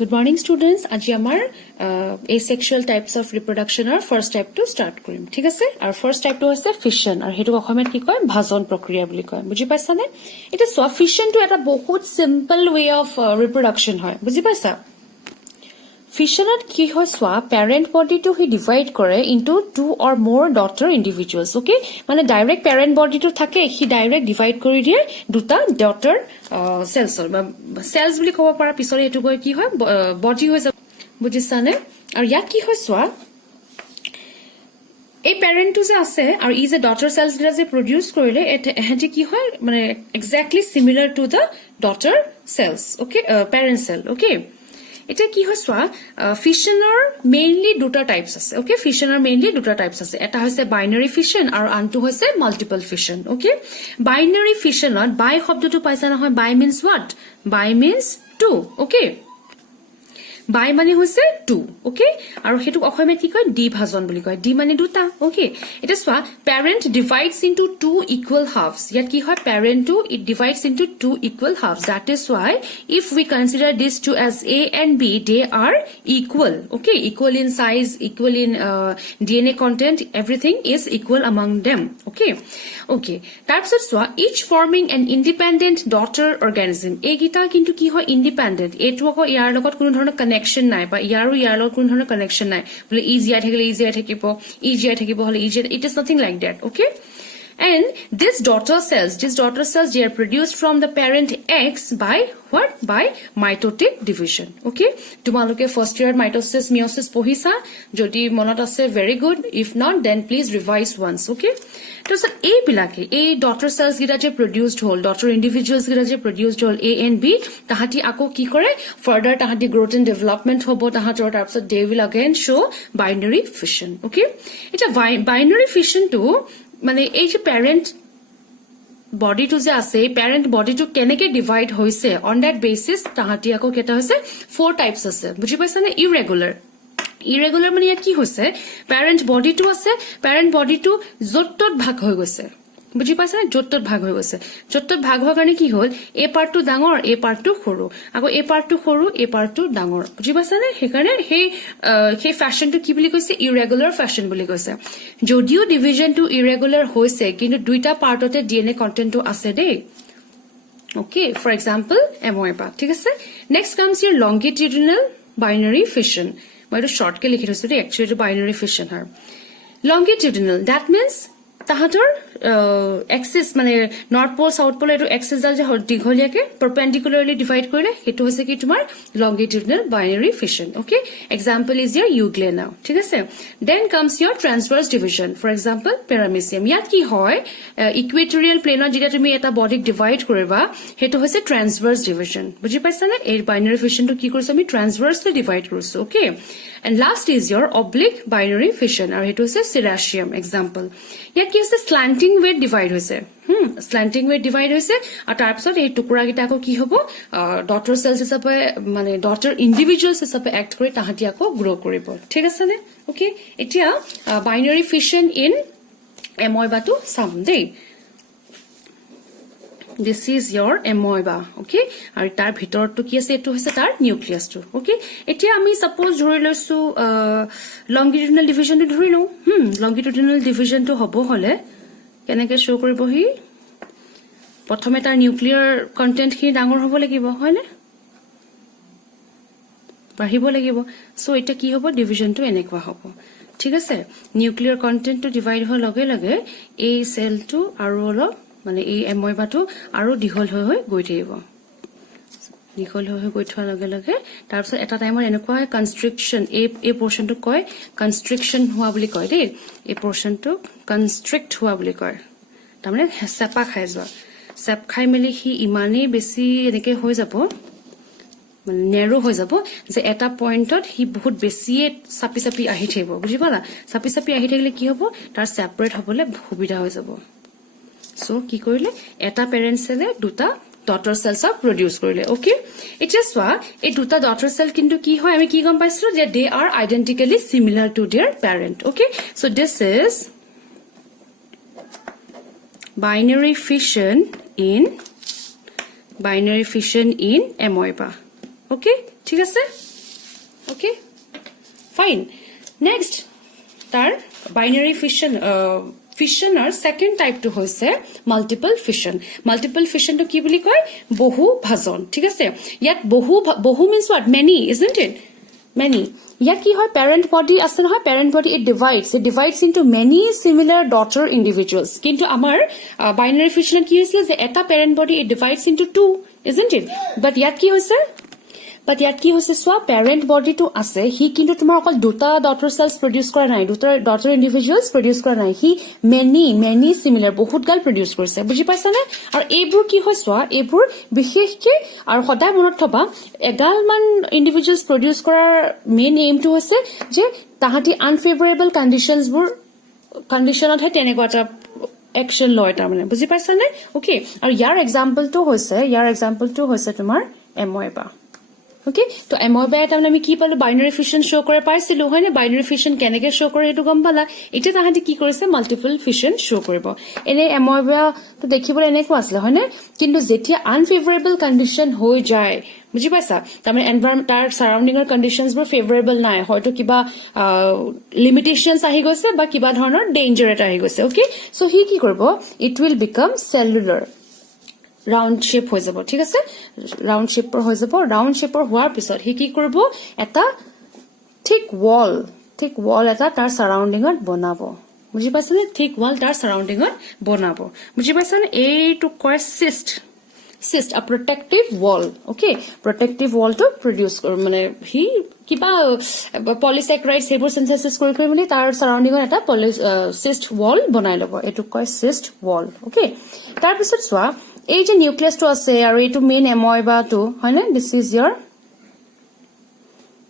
Good morning, students. আজি আমাৰ asexual types of reproduction or first type to start কৰিম ঠিক আছে আৰু first type to হৈছে fission আৰু হেতু অসমত কি কয় ভাজন প্ৰক্ৰিয়া বুলি কয় বুজি পাইছানে এটা সোৱা fission to এটা বহুত simple way of reproduction হয় বুজি পাইছা Fissionত কি হয় সোৱা parent body to he divide কৰে into two or more daughter individuals okay মানে direct parent body to থাকে he direct divide কৰি দিয়ে দুটা daughter cells cells বুলি ক'ব পাৰা পিছৰে এটো গৈ কি হয় body হৈ যাব বুজিছানে আৰু ইয়াত কি হয় সোৱা এই parent to যে আছে আৰু ই যে daughter cells গিলা যে produce কৰিলে এহেঁতি কি হয় মানে exactly similar to the daughter cells okay parent cell okay এটা কি হয় সোৱা fissionৰ mainly দুটা types আছে okay fissionৰ mainly দুটা types আছে এটা হৈছে binary fission আৰু আনটো হৈছে multiple fission okay binary fissionত bi শব্দটো পাইছা নহয় bi means what bi means two okay By মানে হৈছে 2 okay আৰু হেতু অসমে কি কয় দ্বিভাজন বুলি কয় ডি মানে দুটা okay এটা সোৱা parent divides into two equal halves ইয়াত কি হয় parent to it divides into two equal halves that is why if we consider these two as a and b they are equal okay equal in size equal in DNA content everything is equal among them okay okay তাৰপিছত সোৱা each forming an independent daughter organism এইগিটা কিন্তু কি হয় independent এটো আকৌ ইয়াৰ লগত কোনো ধৰণৰ connection নাই বা ইয়াৰো ইয়াৰ লগত কোনো ধৰণৰ connection নাই বলে easier থাকিলে easier থাকিব হলে easier it is nothing like that okay and this daughter cells they are produced from the parent X by what by mitotic division okay তোমালোকে first year mitosis meiosis পঢ়িছা যদি মনত আছে very good if not then please revise once okay তো sir এই বিলাকে এই daughter cells গিলা যে produced হল daughter individuals গিলা যে produced hall A and B তাহাতি আকৌ কি কৰে further তাহাতি growth and development হ'ব তাহাতৰ তাৰপিছত they will again show binary fission okay এটা binary fission to মানে এই যে parent body to যে আছে parent body to কেনেকে divide হৈছে on that basis তাহাতি আকৌ কেটা হৈছে four types আছে বুজি পাইছা না irregular মানে ইয়াত কি হৈছে parent body to আছে parent body to জটত ভাগ হৈ গৈছে বুজি পাইছা না জটত ভাগ হৈ গৈছে জটত ভাগ হোৱাৰ কাৰণে কি হ'ল এ পাৰ্টটো ডাঙৰ এ পাৰ্টটো সৰু আকৌ এ পাৰ্টটো সৰু এ পাৰ্টটো ডাঙৰ বুজি পাইছা না হেকাৰণে সেই ফ্যাশনটো কি বুলি কৈছে irregular fashion বুলি কৈছে যদিও ডিভিজনটো irregular হৈছে কিন্তু দুইটা পাৰ্টতে DNA কন্টেন্টটো আছে দেই okay for example amoeba ঠিক আছে next comes your longitudinal binary fission মই এটা শর্ট কে লিখি থৈছো দেই একচুয়ালি বাইনারি ফিশন হয় longitudinal that means তাহাতৰ এক্সিস মানে নর্থ পোল সাউথ পোল এটো এক্সিস ডাল যে দীঘলিয়াকে পারপেন্ডিকুলারলি ডিভাইড কৰিলে হেতু হৈছে কি তোমাৰ longitudinal binary fission okay example is your euglena ঠিক আছে then comes your transverse division for example paramecium ইয়াত কি হয় equatorial plane যেটা তুমি এটা বডিক ডিভাইড কৰিবা হেতু হৈছে transverse division বুজি পাইছা না এই binary fission টো কি কৰিছো আমি transversely divide কৰিছো okay and last is your oblique binary fission আৰু হেতু হৈছে serraceum example ইয়াত কি হৈছে slanting weight divide হৈছে slanting weight divide হৈছে আৰু তাৰ পিছত এই টুকুৰা গিটা আকৌ কি হ'ব daughter cells হিচাপে মানে daughter individuals হিচাপে act কৰি তাহাতি আকৌ grow কৰিব ঠিক আছে নে okay এতিয়া binary fission in amoeba to someday this is your amoeba okay আৰু তাৰ ভিতৰটো কি আছে এটো হৈছে তাৰ নিউক্লিয়াস টো okay এতিয়া আমি সাপোজ ধৰি লৈছো longitudinal division টো ধৰি লও longitudinal division টো হ'ব হলে কেনেকে শো কৰিব হি প্ৰথমে তাৰ নিউক্লিয়াৰ কন্টেন্ট খিনি ডাঙৰ হ'ব লাগিব হয়নে বাঢ়িব লাগিব সো এটা কি হ'ব ডিভিজন টো এনেকুৱা হ'ব ঠিক আছে নিউক্লিয়াৰ কন্টেন্ট টো ডিভাইড হৈ লগে লগে এই সেল টো আৰু অলপ মানে এই এময়বাটো আৰু দীঘল হৈ গৈ থাকিব দীঘল হৈ গৈ থোৱাৰ লগে লগে তাৰ পিছত এটা টাইমৰ এনেকুৱা কনষ্ট্ৰিকশন এই পোৰশনটো কয় কনষ্ট্ৰিকশন হোৱা বুলি কয় দেই এই পোৰশনটো কনষ্ট্ৰিক্ট হোৱা বুলি কয় তাৰমানে হেঁচা খাই যোৱা চেপ খাই মেলি হি ইমানেই বেছি এনেকে হৈ যাব মানে নেৰো হৈ যাব যে এটা পইণ্টত হি বহুত বেছি চাপি আহি থাকিব বুজি পালা চাপি আহি থাকিলে কি হ'ব তাৰ সেপাৰেট হ'বলৈ সুবিধা হৈ যাব সো কি কৰিলে এটা পেৰেন্ট সেলে দুটা daughter cells are produce কৰিলে okay এতিয়া সোৱা এই দুটা daughter cell কিন্তু কি হয় আমি কি গম পাইছিলো যে they are identically similar to their parent okay so this is binary fission in amoeba okay ঠিক আছে ওকে ফাইন নেক্সট তাৰ বাইনাৰী ফিশনৰ সেকেন্ড টাইপটো হৈছে মাল্টিপল ফিশন মাল্টিপল ফিশনটো কি বুলি কয় বহু ভাজন ঠিক আছে ইয়াত বহু means what many isn't it many ইয়াত কি হয় পেৰেন্ট বডি আছে নহয় parent body it divides into many similar daughter individuals কিন্তু আমাৰ বাইনাৰী ফিশনত কি হৈছিল যে এটা parent body it divides into two isn't it but ইয়াত কি হৈছে চোৱা পেৰেন্ট বডিটো আছে হি কিন্তু তোমাৰ অকল দুটা ডটাৰ সেলছ প্ৰডিউস কৰা নাই দুটা ডটাৰ ইণ্ডিভিজুৱেলছ প্ৰডিউস কৰা নাই হি মেনি সিমিলাৰ বহুত গাল প্ৰডিউস কৰিছে বুজি পাইছানে আৰু এইবোৰ কি হয় চোৱা এইবোৰ বিশেষকৈ আৰু সদায় মনত থবা এগাল মান ইণ্ডিভিজুৱেলছ প্ৰডিউস কৰাৰ মেইন এইমটো হৈছে যে তাহাঁতি আনফেভৰেবল কণ্ডিশ্যনতহে তেনেকুৱা এটা একশ্যন লয় তাৰমানে বুজি পাইছানে ওকে আৰু ইয়াৰ এক্সাম্পলটো হৈছে তোমাৰ এময়েবা ওকে তো এময়েবা তাৰমানে আমি কি পালো বাইনাৰী ফিশন শ্ব' কৰে পাইছিলো হয় নে বাইনাৰী ফিশন কেনেকে শ্ব' কৰে সেইটো গম পালা এতিয়া তাহাঁতি কি কৰিছে মাল্টিপল ফিশন শ্ব' কৰিব এনে এময়েবাটো দেখিবলৈ এনেকুৱা আছিলে হয় নে কিন্তু যেতিয়া আনফেভৰেবল কণ্ডিশ্যন হৈ যায় বুজি পাইছা তাৰমানে এনভাইৰনমেণ্ট তাৰ সাৰাউণ্ডিঙৰ কণ্ডিশ্যনছবোৰ ফেভৰেবল নাই হয়তো কিবা লিমিটেশ্যনছ আহি গৈছে বা কিবা ধৰণৰ ডেঞ্জাৰ এটা আহি গৈছে ওকে চ' সি কি কৰিব it will became cellular round shape হৈ যাব ঠিক আছে ৰাউণ্ড শ্বেপৰ হৈ যাব ৰাউণ্ড শ্বেপৰ হোৱাৰ পিছত সি কি কৰিব এটা থিক ৱাল এটা তাৰ সাৰাউণ্ডিঙত বনাব বুজি পাইছানে থিক ৱাল তাৰ সাৰাউণ্ডিঙত বনাব বুজি পাইছানে এইটো কয় cyst a protective wall okay protective wall to produce মানে হি কিবা পলিস্যাকাৰাইডছ সেইবোৰ সিনথেসিস কৰি মানে তাৰ সাৰাউণ্ডিঙত এটা cyst wall বনাই ল'ব এইটো কয় cyst wall okay তাৰ পিছত চোৱা এই যে নিউক্লিয়াছটো আছে আৰু এইটো মেইন এময়েবাটো হয় না দিস ইজ ইয়োৰ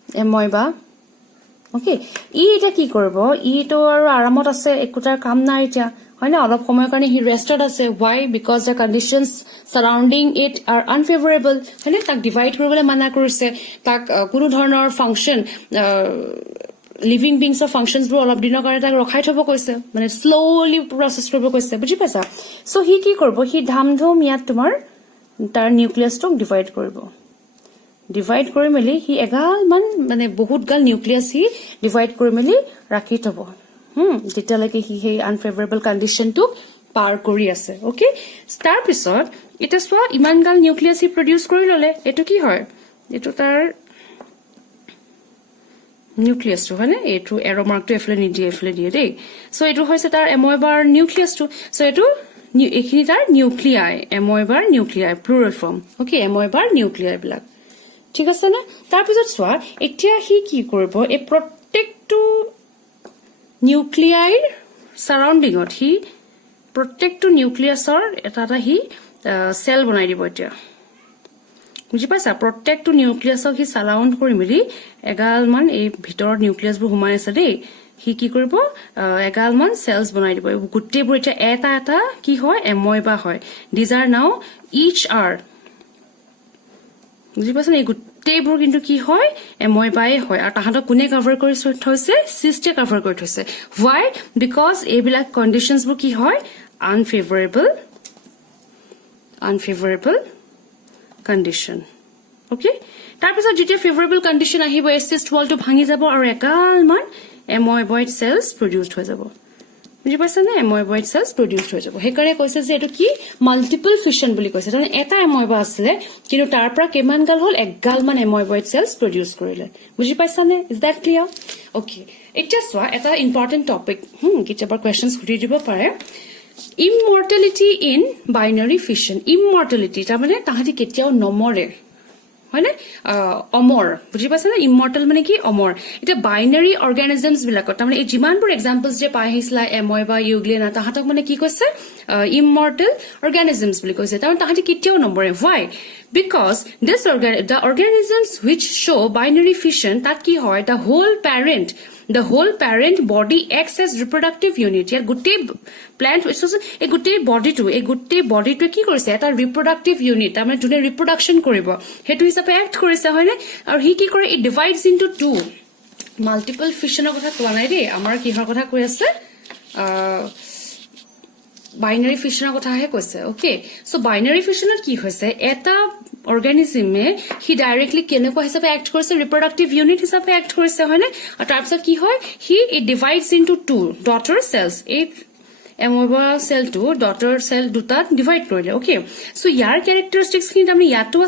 এময়েবা ওকে ই এটা কি কৰিব ইটো আৰু আৰামত আছে একোটাৰ কাম নাই এতিয়া হয় না অলপ সময়ৰ কাৰণে হি ৰেস্টেড আছে why because the conditions surrounding it are unfavorable হয় না তাক ডিভাইড কৰিবলৈ মানা কৰিছে তাক কোনো ধৰণৰ ফাংচন লিভিং বিংছৰ ফাংচনছবোৰ অলপ দিনৰ কাৰণে তাক ৰখাই থব কৈছে মানে শ্লোলি প্ৰসেস কৰিব কৈছে বুজি পাইছা সো হি কি কৰিব হি ধামধুম ইয়াত তোমাৰ তাৰ নিউক্লিয়াছটোক ডিভাইড কৰি মেলি হি এগাল মান মানে বহুত গাল নিউক্লিয়াছ হি ডিভাইড কৰি মেলি ৰাখি থব যেতিয়ালৈকে হি সেই আনফেভৰেবল কণ্ডিশ্যনটোক পাৰ কৰি আছে ওকে তাৰ পিছত এটা চোৱা ইমান গাল নিউক্লিয়াছ হি প্ৰডিউস কৰি ললে এইটো কি হয় এইটো তাৰ নিউক্লিয়াছটো হয় না এইটো এৰো মাৰ্কটো এফালে দিয়ে দেই সো এইটো হৈছে তাৰ এময়েবাৰ নিউক্লিয়াছটো সো এইটো এইখিনি তাৰ নিউক্লিয়াই এময়েবাৰ নিউক্লিয়াই প্লুৰেল ফৰ্ম ওকে এময়েবাৰ নিউক্লিয়াই বিলাক ঠিক আছে না তাৰ পিছত চোৱা এতিয়া হি কি কৰিব এই প্ৰত্যেকটো নিউক্লিয়াইৰ সাৰাউণ্ডিঙত হি প্ৰত্যেকটো নিউক্লিয়াছৰ এটা হি সেল বনাই দিব এতিয়া বুজি পাইছা প্ৰত্যেকটো নিউক্লিয়াছক হি সাৰাউণ্ড কৰি মেলি এগাল মান এই ভিতৰৰ নিউক্লিয়াছবোৰ সোমাই আছে দেই হি কি কৰিব এগাল মান সেলছ বনাই দিব গোটেইবোৰ এতিয়া এটা কি হয় এময়েবা হয় দিজ আৰ নাও ইচ আৰ বুজি পাইছা এই গোটেইবোৰ কিন্তু কি হয় এময়েবাই হয় আৰু তাহাঁতক কোনে কভাৰ কৰি থৈছে সিস্টে কভাৰ কৰি থৈছে why because এইবিলাক কণ্ডিশ্যনছবোৰ কি হয় আনফেভৰেবল কণ্ডিশ্যন ওকে তাৰপিছত যেতিয়া ফেভৰেবল কণ্ডিশ্যন আহিব এই সিস্ট ৱালটো ভাঙি যাব আৰু এগাল মান এময়েবয়েড সেলছ প্ৰডিউসড হৈ যাব বুজি পাইছা নে এময়েবয়েড সেলছ প্ৰডিউসড হৈ যাব সেইকাৰণে কৈছে যে এইটো কি মাল্টিপল ফিশন বুলি কৈছে তাৰমানে এটা এময়েবা আছিলে কিন্তু তাৰ পৰা কিমান গাল হ'ল এগাল মান এময়েবয়েড সেলছ প্ৰডিউস কৰিলে বুজি পাইছা নে ইজ দ্যাট ক্লিয়াৰ ওকে এতিয়া চোৱা এটা ইম্পৰ্টেন্ট টপিক কেতিয়াবা কোৱেশ্চনছ সুধি দিব পাৰে ইমৰ্টেলিটি ইন বাইনাৰী ফিশন ইমৰ্টেলিটি তাৰমানে তাহাঁতি কেতিয়াও নমৰে হয় না অমৰ বুজি পাইছা না ইমৰ্টেল মানে কি অমৰ এটা বাইনাৰী অৰ্গানিজমছ বিলাকত তাৰমানে এই যিমানবোৰ এক্সাম্পলছ যে পাই আহিছিলা এময়েবা ইউগ্লিনা তাহাঁতক মানে কি কৈছে ইমৰ্টেল অৰ্গানিজমছ বুলি কৈছে তাৰমানে তাহাঁতি কেতিয়াও নমৰে why because the organisms which show binary fission that ki hoy the whole parent body acts as reproductive unit ya gutte plant e gutte body to ki korise eta reproductive unit amane june reproduction koribo hetu hisabe act korise hoy na aru hi ki kore it divides into two multiple fission kotha koa nai de amar ki hor kotha koi ase binary ফিছনৰ কথাহে কৈছে okay so binary ফিছনত কি হৈছে এটা অৰ্গানিজমে হি directly কেনেকুৱা হিচাপে act কৰিছে reproductive unit হিচাপে এক্ট কৰিছে হয়নে আৰু তাৰপিছত কি হয় he it divides into two daughter cells এই এমোবা সেলটো ডটাৰ সেল দুটাত ডিভাইড কৰিলে ওকে সো ইয়াৰ ক্যাৰেক্টাৰিষ্টিক্স খিনি আমি ইয়াতো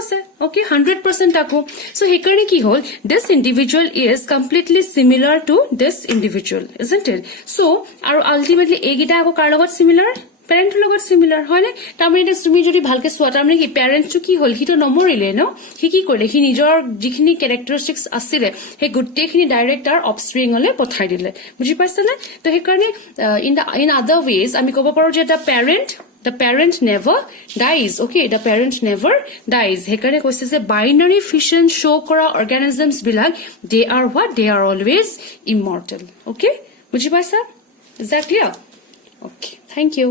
আছে ওকে 100% আকৌ সো হেকাৰণে কি হ'ল this individual is completely similar to this individual isn't it so আৰু আলটিমেটলি এইগিটা আকৌ কাৰ লগত সিমিলাৰ পেৰেন্টৰ লগত সিমিলাৰ হয়নে তাৰমানে তুমি যদি ভালকে চোৱা তাৰমানে কি পেৰেন্টটো কি হ'ল হিটো নমৰিলে ন হি কি কৰিলে হি নিজৰ যিখিনি ক্যাৰেক্টাৰিষ্টিক্স আছিলে হে গোটেইখিনি ডাইৰেক্ট তাৰ অফস্প্ৰিংলে পঠাই দিলে বুজি পাইছানে তো হেকাৰণে ইন আদাৰ ওয়েজ আমি ক'ব পাৰো যে the parent never dies okay the parent never dies হেকাৰণে কৈছে যে বাইনাৰী ফিছন শো কৰা অৰ্গানিজমছ বিলাক they are what they are always immortal okay বুজি পাইছা is that clear okay thank you